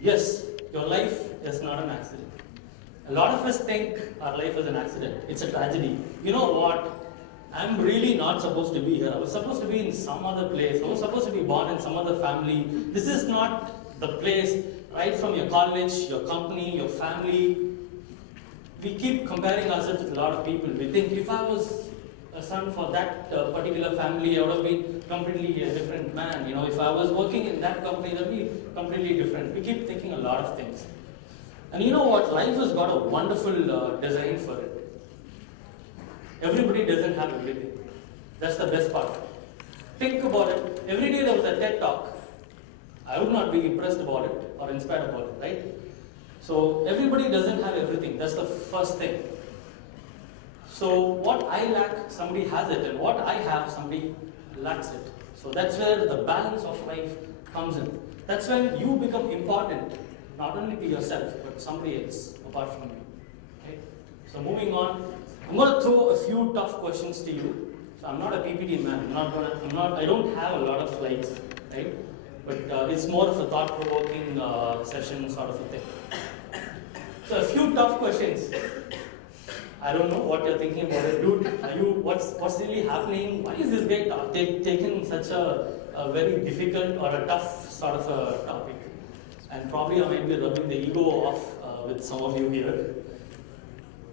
Yes, your life is not an accident. A lot of us think our life is an accident. It's a tragedy. You know what? I'm really not supposed to be here. I was supposed to be in some other place. I was supposed to be born in some other family. This is not the place. Right from your college, your company, your family. We keep comparing ourselves with a lot of people. We think if I was a son for that particular family, I would have been completely a different man. You know, if I was working in that company, that would be completely different. We keep thinking a lot of things. And you know what? Life has got a wonderful design for it. Everybody doesn't have everything. That's the best part. Think about it. Every day there was a TED talk. I would not be impressed about it or inspired about it, right? So everybody doesn't have everything. That's the first thing. So what I lack, somebody has it, and what I have, somebody lacks it. So that's where the balance of life comes in. That's when you become important, not only to yourself, but somebody else apart from you. Okay? So moving on, I'm going to throw a few tough questions to you. So I'm not a PPT man. I don't have a lot of slides, right? But it's more of a thought-provoking session sort of a thing. So a few tough questions. I don't know what you're thinking about it, dude. What's really happening? Why is this guy taking such a very difficult or a tough sort of a topic? And probably I might be rubbing the ego off with some of you here,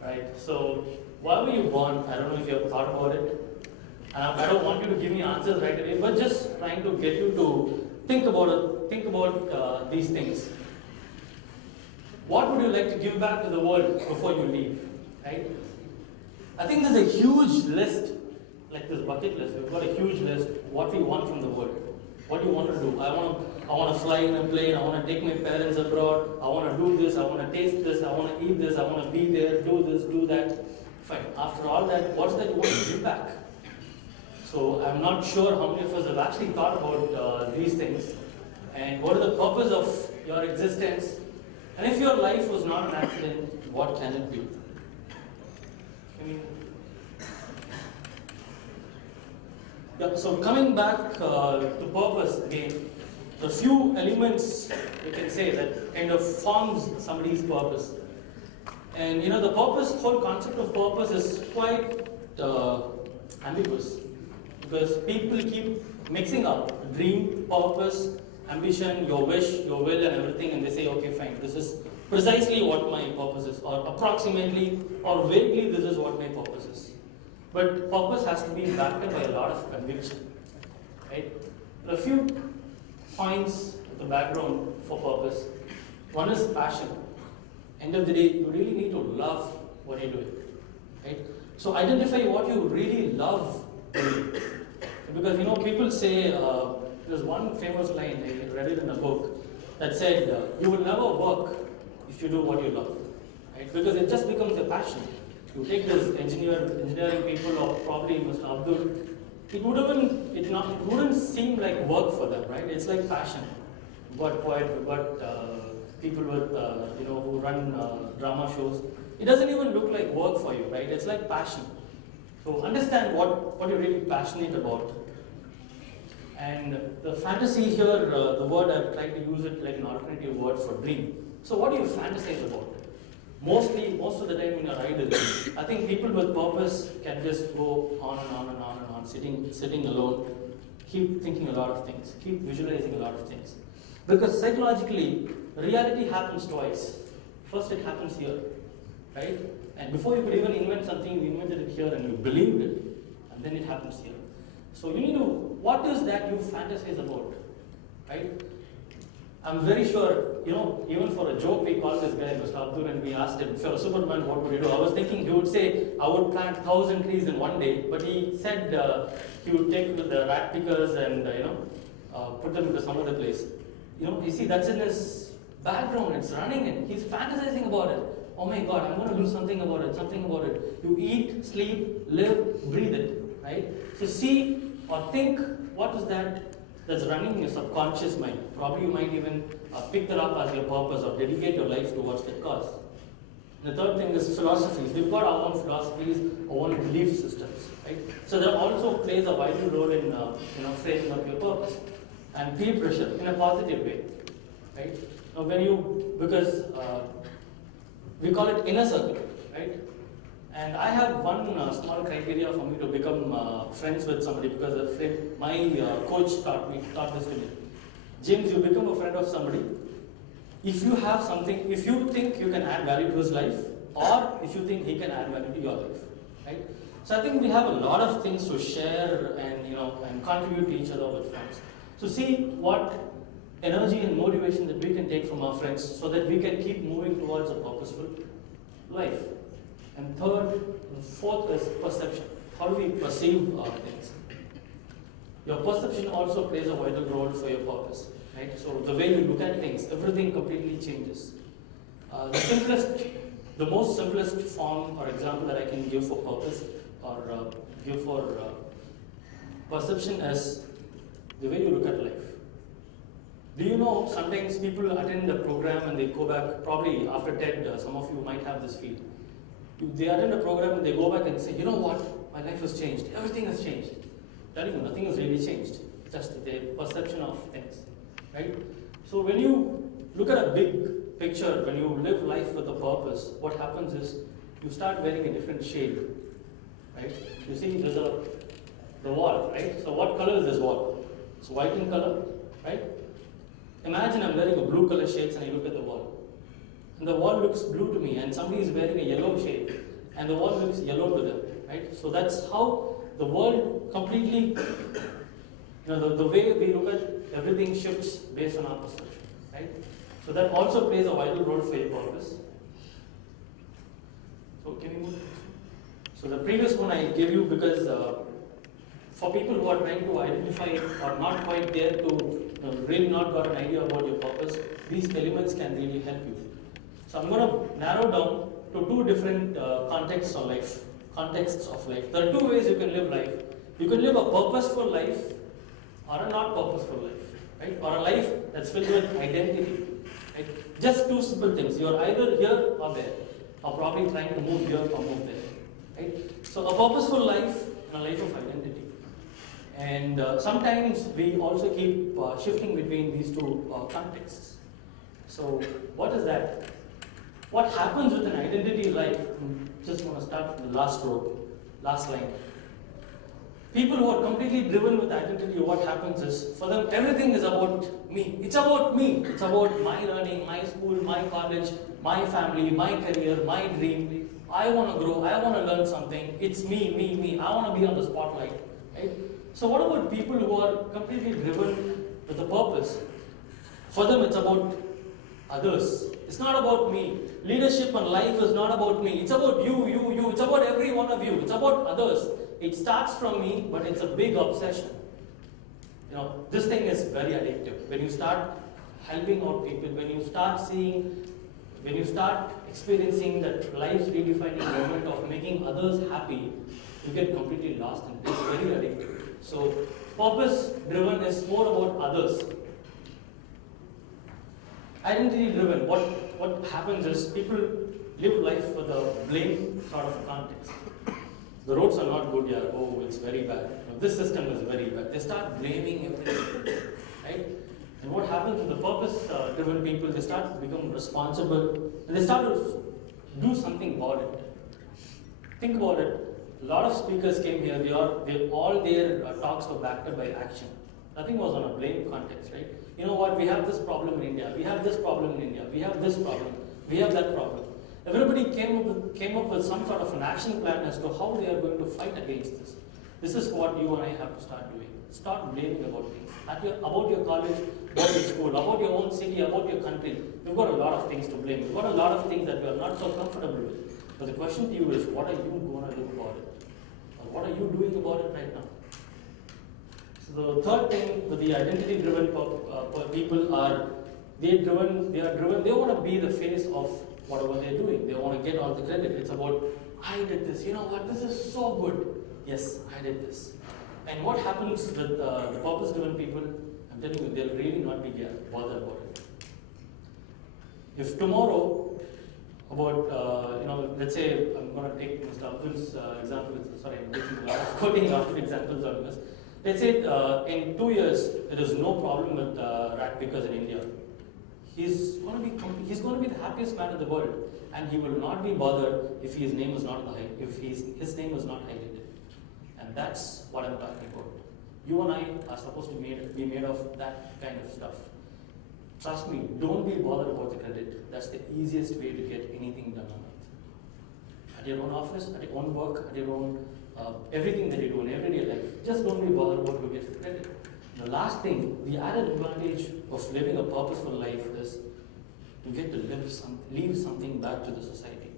right? So why were you born? I don't know if you have thought about it. And I don't want you to give me answers right away, but just trying to get you to think about it. Think about these things. What would you like to give back to the world before you leave? Right? I think there's a huge list, like this bucket list. We've got a huge list. What we want from the world. What do you want to do? I want to fly in a plane. I want to take my parents abroad. I want to do this. I want to taste this. I want to eat this. I want to be there. Do this. Do that. Fine. After all that, what's that you want to give back? So I'm not sure how many of us have actually thought about these things. And what is the purpose of your existence? And if your life was not an accident, what can it be? Yeah, so coming back to purpose again, the few elements you can say that kind of forms somebody's purpose. And you know, the whole concept of purpose is quite ambiguous because people keep mixing up dream, purpose, ambition, your wish, your will, and everything, and they say, okay, fine, this is precisely what my purpose is, or approximately, or vaguely, this is what my purpose is. But purpose has to be backed by a lot of conviction, right? There are a few points at the background for purpose. One is passion. End of the day, you really need to love what you're doing, right? So identify what you really love doing. Because, you know, people say, there's one famous line, I read it in a book, that said, you will never work if you do what you love, right? Because it just becomes a passion. You take this engineering people, or probably Mr. Abdul, it wouldn't seem like work for them, right? It's like passion. We've got poets, we've got people with, who run drama shows. It doesn't even look like work for you, right? It's like passion. So understand what you're really passionate about. And the fantasy here, the word I've tried to use it like an alternative word for dream. So what do you fantasize about? Most of the time in your idle, I think people with purpose can just go on and on and on and on, sitting alone, keep thinking a lot of things, keep visualizing a lot of things. Because psychologically, reality happens twice. First it happens here, right? And before you could even invent something, you invented it here and you believed it, and then it happens here. So you need to, what is that you fantasize about, right? I'm very sure, you know, even for a joke, we called this guy Mr. Abdul and we asked him, if you're a Superman, what would you do? I was thinking he would say, I would plant 1,000 trees in one day, but he said he would take the rat pickers and, put them into some other place. You see, that's in his background, it's running in. He's fantasizing about it. Oh my God, I'm going to do something about it. You eat, sleep, live, breathe it, right? So see or think, what is that's running in your subconscious mind? Probably you might even pick that up as your purpose or dedicate your life towards that cause. The third thing is philosophies. We've got our own philosophies, our own belief systems, right? So that also plays a vital role in framing up your purpose. And peer pressure in a positive way, right? Because we call it inner circle, right? And I have one small criteria for me to become friends with somebody, because my coach taught this to me. James, you become a friend of somebody if you have something, if you think you can add value to his life, or if you think he can add value to your life, right? So I think we have a lot of things to share and contribute to each other with friends. So see what energy and motivation that we can take from our friends so that we can keep moving towards a purposeful life. And fourth is perception. How do we perceive things? Your perception also plays a vital role for your purpose, right? So the way you look at things, everything completely changes. The most simplest form or example that I can give for purpose or give for perception is the way you look at life. Do you know sometimes people attend a program and they go back, probably after TED, some of you might have this feel. They attend a program and they go back and say, you know what, my life has changed, everything has changed. Telling you, nothing has really changed, just their perception of things, right? So when you look at a big picture, when you live life with a purpose, what happens is you start wearing a different shade, right? You see, there's the wall, right? So what color is this wall? It's white in color, right? Imagine I'm wearing a blue color shades and I look at the wall. And the wall looks blue to me, and somebody is wearing a yellow shade, and the wall looks yellow to them, right? So that's how the world completely, the way we look at everything shifts based on our perception, right? So that also plays a vital role for your purpose. So can we move? So the previous one I gave you because for people who are trying to identify or not quite there to really not got an idea about your purpose, these elements can really help you. So I'm going to narrow down to two different contexts of life. There are two ways you can live life. You can live a purposeful life or a not purposeful life, right? Or a life that's filled with identity, right? Just two simple things. You're either here or there, or probably trying to move here or move there, right? So a purposeful life and a life of identity. And sometimes we also keep shifting between these two contexts. So what is that? What happens with an identity life? Just want to start from the last line. People who are completely driven with identity, what happens is, for them, everything is about me. It's about me. It's about my learning, my school, my college, my family, my career, my dream. I want to grow. I want to learn something. It's me. I want to be on the spotlight. Right? So what about people who are completely driven with a purpose? For them, it's about others. It's not about me. Leadership and life is not about me. It's about you. It's about every one of you. It's about others. It starts from me, but it's a big obsession. This thing is very addictive. When you start helping out people, when you start experiencing that life's redefining moment of making others happy, you get completely lost in it. It's very addictive. So, purpose-driven is more about others. Identity-driven, what happens is people live life with a blame sort of context. The roads are not good here. Oh, it's very bad. This system is very bad. They start blaming everything, right? And what happens with the purpose-driven people? They start to become responsible, and they start to do something about it. Think about it. A lot of speakers came here. All their talks were backed up by action. Nothing was on a blame context, right? You know what? We have this problem in India. We have this problem in India. We have this problem. We have that problem. Everybody came up with some sort of an action plan as to how they are going to fight against this. This is what you and I have to start doing. Start blaming about things. About your college, about your school, about your own city, about your country. We've got a lot of things to blame. We've got a lot of things that we are not so comfortable with. But the question to you is, what are you going to do about it? Or what are you doing about it right now? So the third thing with the identity-driven people are, they want to be the face of whatever they're doing. They want to get all the credit. It's about, I did this. You know what? This is so good. Yes, I did this. And what happens with the purpose-driven people, I'm telling you, they'll really not be bothered about it. If tomorrow, let's say I'm going to take Mr. Abdul's example. Sorry, I'm quoting a lot of examples on this. Let's say in 2 years, there is no problem with rat pickers in India. he's going to be the happiest man in the world, and he will not be bothered if his name is not his name is not highlighted. And that's what I'm talking about. You and I are supposed to be made of that kind of stuff. Trust me, don't be bothered about the credit. That's the easiest way to get anything done on earth. At your own office, at your own work, at your own everything that you do in everyday life, just don't be bothered about who gets the credit. The last thing, the added advantage of living a purposeful life is you get to leave something back to the society.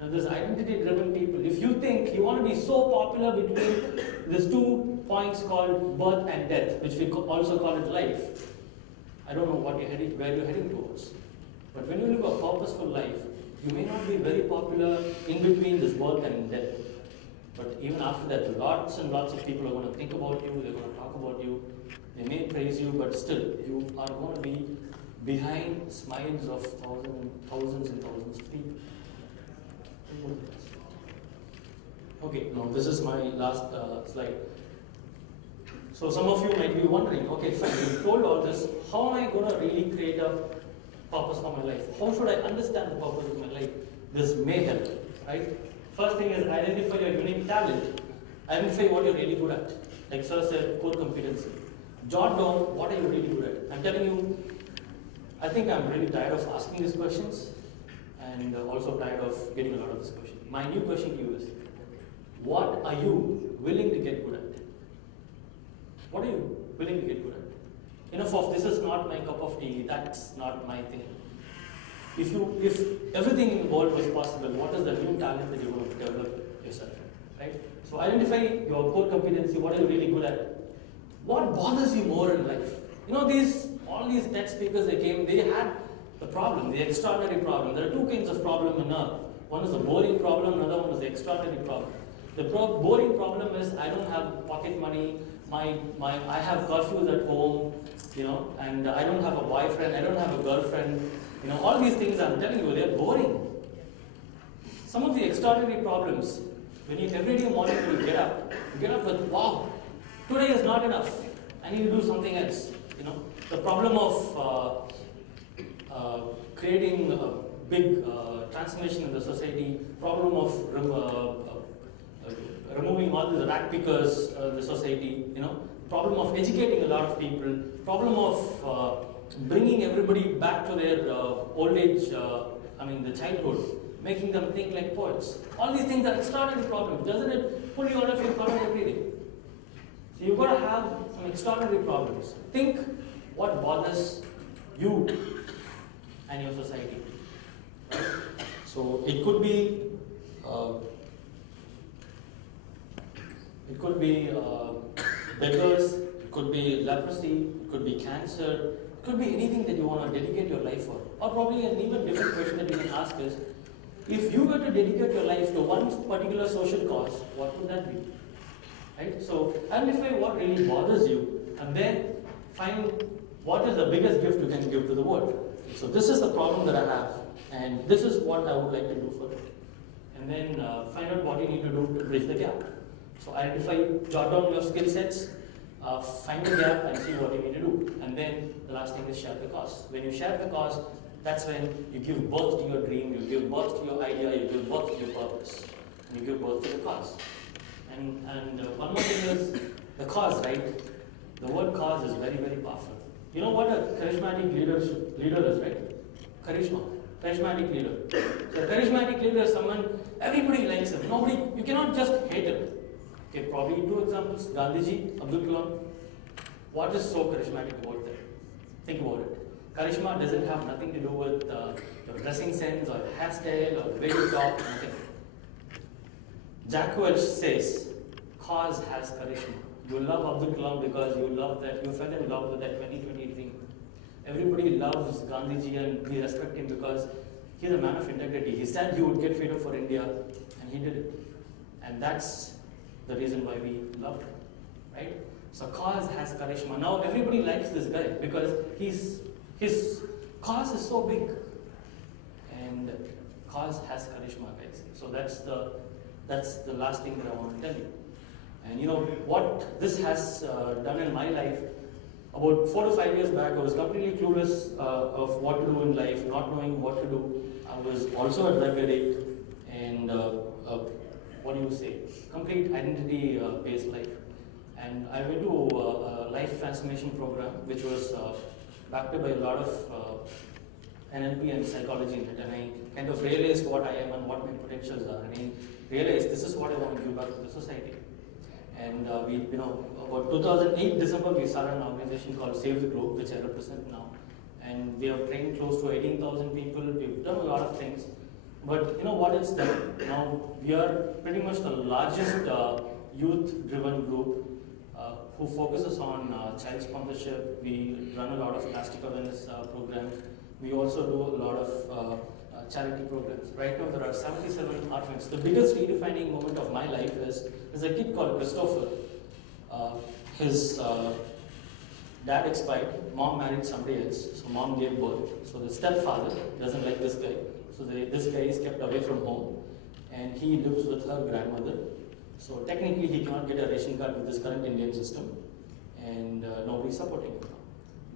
Now, there's identity-driven people. If you think you want to be so popular between these 2 points called birth and death, which we also call it life, I don't know where you're heading towards. But when you live a purposeful life, you may not be very popular in between this birth and death. But even after that, lots and lots of people are going to think about you, they're going to talk about you, they may praise you, but still, you are going to be behind smiles of thousands and thousands of people. Okay, now this is my last slide. So some of you might be wondering, okay, fine, you've told all this, how am I going to really create a purpose for my life? How should I understand the purpose of my life? This may help, right? First thing is identify your unique talent. Identify what you're really good at. Like Sir said, core competency. Jot down what are you really good at. I'm telling you, I think I'm really tired of asking these questions and also tired of getting a lot of this question. My new question to you is, what are you willing to get good at? What are you willing to get good at? Enough of this is not my cup of tea, that's not my thing. If everything in the world was possible, what is the new talent that you want to develop yourself in, right? So identify your core competency, what are you really good at? What bothers you more in life? You know, all these TED speakers that came, they had the problem, the extraordinary problem. There are 2 kinds of problem in earth. One is the boring problem, another one is the extraordinary problem. The boring problem is I don't have pocket money, I have curfews at home, you know, and I don't have a boyfriend, I don't have a girlfriend. You know, all these things I'm telling you, they're boring. Some of the extraordinary problems, when you every day morning you get up with, wow, today is not enough. I need to do something else. You know, the problem of creating a big transformation in the society, problem of removing all the rat pickers in the society, you know, problem of educating a lot of people, problem of bringing everybody back to their old age, the childhood, making them think like poets. All these things are extraordinary problems. Doesn't it pull you out of your corner every day? So you've got to have some extraordinary problems. Think what bothers you and your society. Right? So it could be beggars, it could be leprosy, it could be cancer, it could be anything that you want to dedicate your life for. Or probably an even different question that we can ask is, if you were to dedicate your life to one particular social cause, what would that be? Right? So identify what really bothers you, and then find what is the biggest gift you can give to the world. So this is the problem that I have, and this is what I would like to do for it. And then find out what you need to do to bridge the gap. So identify, jot down your skill sets, find the gap and see what you need to do. And then the last thing is share the cause. When you share the cause, that's when you give birth to your dream, you give birth to your idea, you give birth to your purpose, and you give birth to the cause. And one more thing is the cause, right? The word cause is very, very powerful. You know what a charismatic leader is, right? Charismatic leader. So a charismatic leader is someone, everybody likes him. You cannot just hate him. Okay, probably 2 examples, Gandhiji, Abdul Kalam. What is so charismatic about them? Think about it. Charisma doesn't have nothing to do with your dressing sense or hairstyle or the way you talk, nothing. Jack Welch says, cause has charisma. You love Abdul Kalam because you fell in love with that 2020 thing. Everybody loves Gandhiji and we respect him because he's a man of integrity. He said he would get freedom for India and he did it. And that's the reason why we love him, right? So cause has charisma. Now everybody likes this guy because his cause is so big, and cause has charisma, guys. So that's the last thing that I want to tell you. And you know what this has done in my life About 4 to 5 years back, I was completely clueless of what to do in life, not knowing what to do. I was also a drug addict, and what do you say, complete identity-based life. And I went to a life transformation program, which was backed by a lot of NLP and psychology in it, and I kind of realized what I am and what my potentials are, and I realized this is what I want to give back to the society. And about 2008 December, we started an organization called Save the Globe, which I represent now. And we have trained close to 18,000 people. We've done a lot of things. But you know what it's done? Now we are pretty much the largest youth-driven group who focuses on child sponsorship. We run a lot of plastic awareness programs. We also do a lot of charity programs. Right now there are 77 orphans. The biggest redefining moment of my life is a kid called Christopher. His dad expired, mom married somebody else, so mom gave birth. So the stepfather doesn't like this guy, so this guy is kept away from home, and he lives with her grandmother. So technically he cannot get a ration card with this current Indian system, and nobody's supporting him.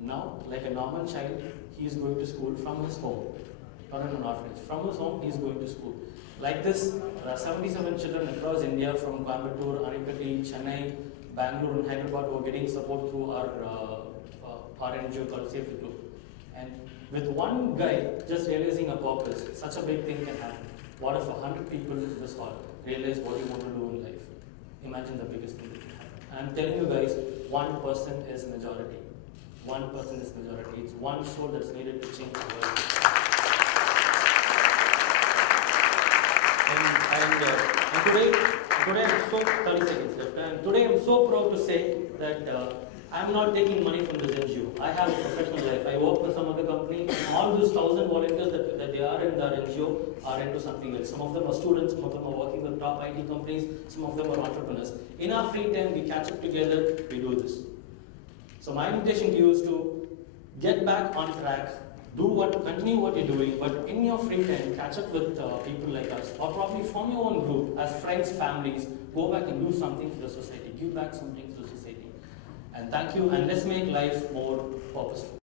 Now, like a normal child, he is going to school from his home, not in an orphanage. From his home, he is going to school. Like this, there are 77 children across India, from Coimbatore, Anikatti, Chennai, Bangalore, and Hyderabad, who are getting support through our NGO called Save the Globe. And with one guy just realizing a purpose, such a big thing can happen. What if 100 people in this hall realize what you want to do in life? Imagine the biggest thing that can happen. I'm telling you guys, one person is majority. One person is majority. It's one soul that's needed to change the world. And today I'm so 30 seconds left. And today I'm so proud to say that I'm not taking money from this NGO. I have a professional life. I work for some other company. And all those 1,000 volunteers that they are in the NGO are into something else. Some of them are students. Some of them are working with top IT companies. Some of them are entrepreneurs. In our free time, we catch up together. We do this. So my invitation to you is to get back on track, continue what you're doing, but in your free time, catch up with people like us, or probably form your own group as friends, families, go back and do something for the society, give back something to the society. And thank you, and let's make life more purposeful.